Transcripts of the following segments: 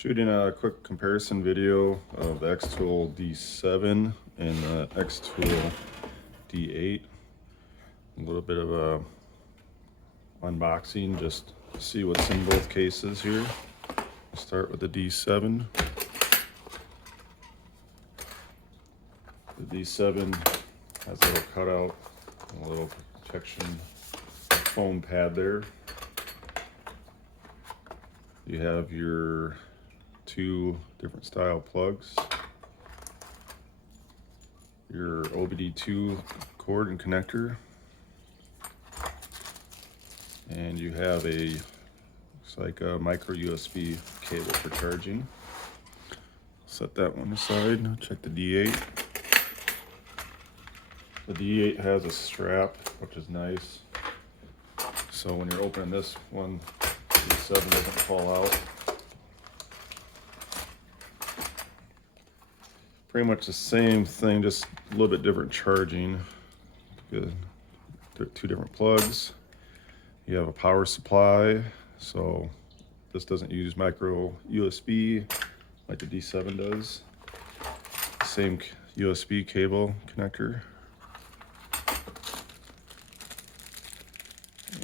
Shooting a quick comparison video of the XTOOL D7 and the XTOOL D8. A little bit of a unboxing just to see what's in both cases here. Start with the D7. The D7 has a little cutout and a little protection foam pad there. You have your two different style plugs, your OBD2 cord and connector, and you have looks like a micro USB cable for charging. Set that one aside. Check the D8. The D8 has a strap, which is nice, so when you're opening this one, D7 doesn't fall out. Pretty much the same thing, just a little bit different charging. Good. Two different plugs. You have a power supply, so this doesn't use micro USB like the D7 does. Same USB cable connector.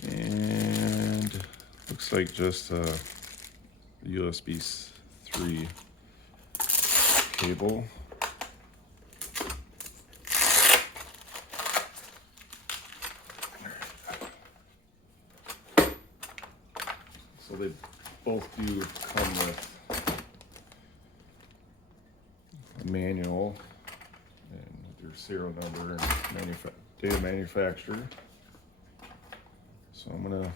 And looks like just a USB 3 cable. So they both do come with a manual and with your serial number and date of manufacturer. So I'm going to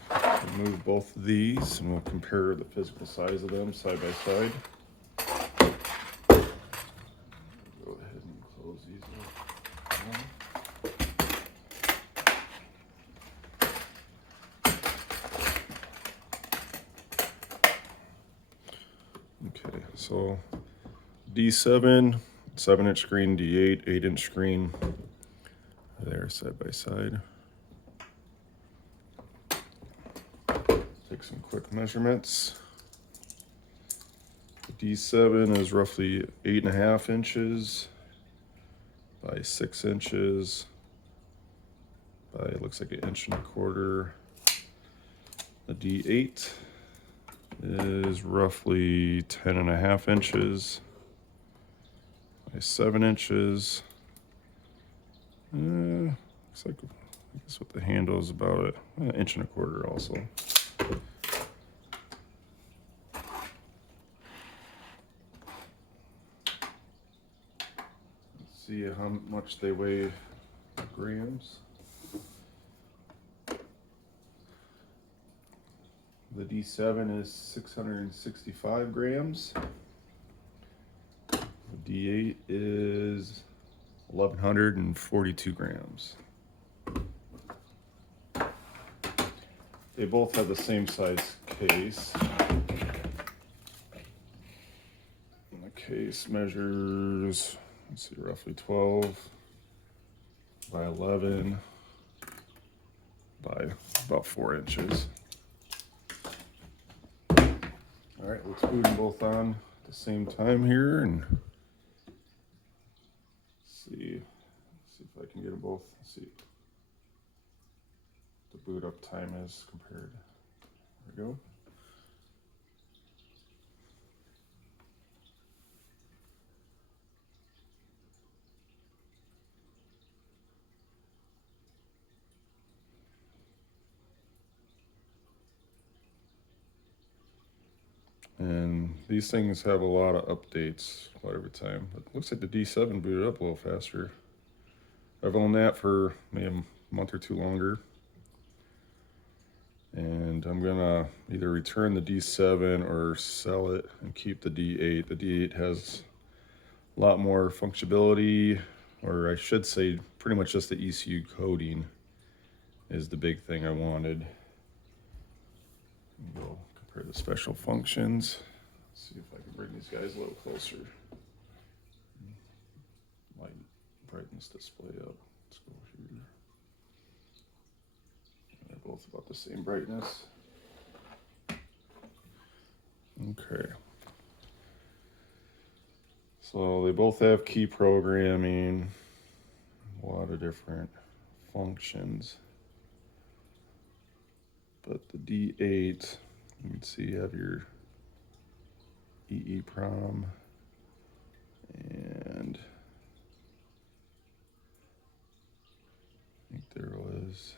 remove both of these and we'll compare the physical size of them side by side. Go ahead and close these up. Okay, so D7, 7-inch screen, D8, 8-inch screen. There, side by side. Take some quick measurements. The D7 is roughly 8.5 inches by 6 inches by, it looks like 1.25 inches. The D8 is roughly 10.5 inches by 7 inches. Looks like, I guess what the handle is about 1.25 inches also. Let's see how much they weigh grams. The D7 is 665 grams. The D8 is 1,142 grams. They both have the same size case. And the case measures, let's see, roughly 12 by 11 by about 4 inches. All right, let's put them both on at the same time here and see if I can get them both. Let's see what the boot up time is compared. There we go. And these things have a lot of updates about every time. But it looks like the D7 booted up a little faster. I've owned that for maybe a month or two longer. And I'm gonna either return the D7 or sell it and keep the D8. The D8 has a lot more functionality, or I should say pretty much just the ECU coding is the big thing I wanted. We'll compare the special functions. Let's see if I can bring these guys a little closer. Light brightness display up. Let's go here. They're both about the same brightness. Okay. So they both have key programming, a lot of different functions. But the D8, you can see you have your EEPROM and I think there was.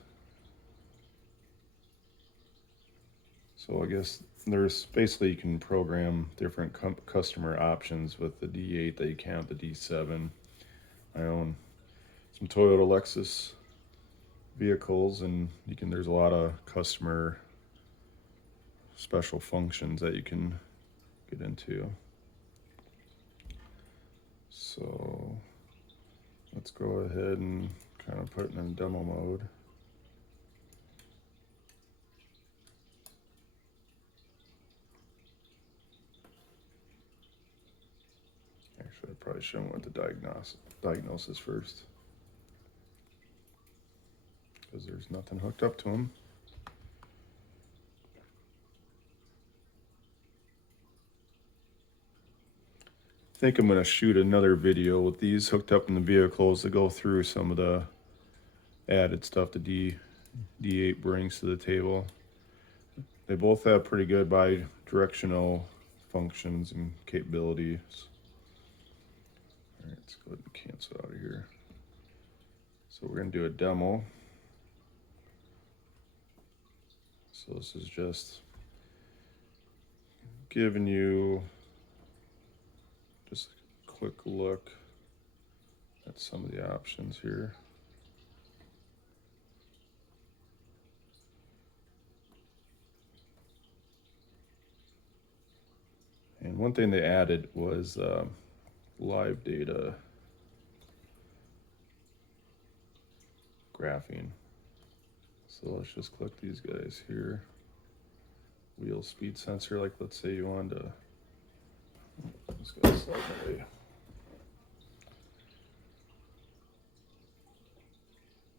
So I guess there's basically you can program different customer options with the D8 that you can't with the D7. I own some Toyota Lexus vehicles, and there's a lot of customer special functions that you can get into. So let's go ahead and kind of put it in demo mode. Actually, I probably should have went to diagnosis first, because there's nothing hooked up to them. I think I'm going to shoot another video with these hooked up in the vehicles to go through some of the added stuff the D8 brings to the table. They both have pretty good bi-directional functions and capabilities. All right, let's go ahead and cancel out of here. So we're going to do a demo. So this is just giving you just a quick look at some of the options here. And one thing they added was live data graphing. So let's just click these guys here. Wheel speed sensor, like let's say you wanted to, let's go slightly.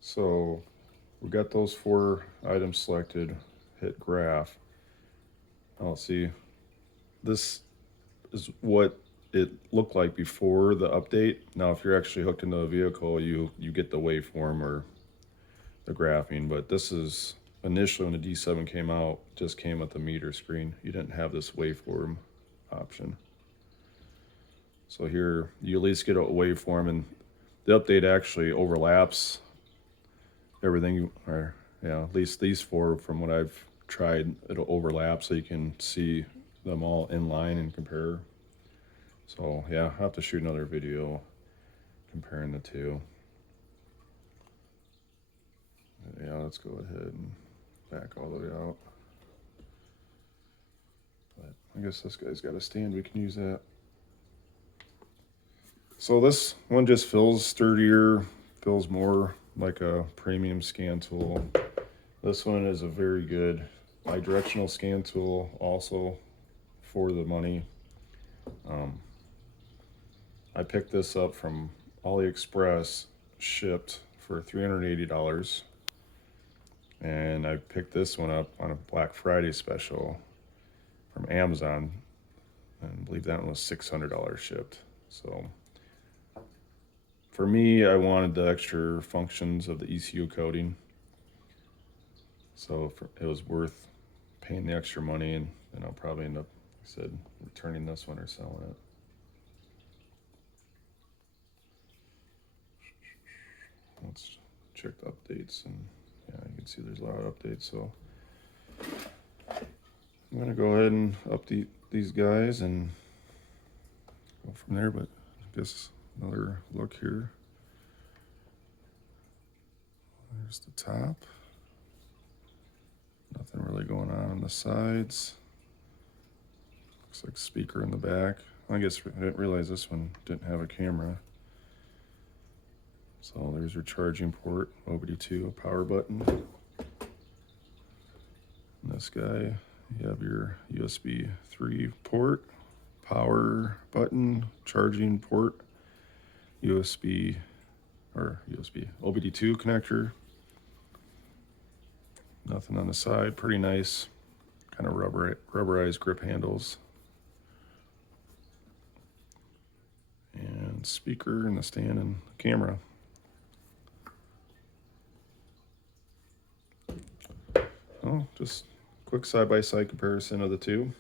So we got those 4 items selected, hit graph. I'll see, this is what it looked like before the update. Now if you're actually hooked into the vehicle, you get the waveform or the graphing, but this is initially when the D7 came out, just came with the meter screen. You didn't have this waveform option. So here you at least get a waveform, and the update actually overlaps everything, or yeah, at least these 4 from what I've tried, it'll overlap so you can see them all in line and compare. So yeah, I'll have to shoot another video comparing the two. Yeah, let's go ahead and back all the way out. But I guess this guy's got a stand, we can use that. So this one just feels sturdier, feels more like a premium scan tool. This one is a very good bidirectional scan tool, also for the money. I picked this up from AliExpress, shipped for $380. And I picked this one up on a Black Friday special from Amazon, and I believe that one was $600 shipped. So for me, I wanted the extra functions of the ECU coding, so it was worth paying the extra money, and then I'll probably end up, like I said, returning this one or selling it. Let's check the updates, and yeah, you can see there's a lot of updates. So I'm gonna go ahead and update these guys and go from there. But I guess another look here. There's the top. Nothing really going on the sides. Looks like speaker in the back. I guess I didn't realize this one didn't have a camera. So there's your charging port, OBD2, power button. And this guy, you have your USB 3 port, power button, charging port, OBD2 connector. Nothing on the side, pretty nice, kind of rubberized grip handles. speaker and the stand and camera. Oh, just quick side-by-side comparison of the two.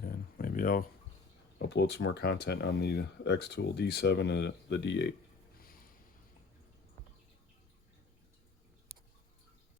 And maybe I'll upload some more content on the XTOOL D7 and the D8.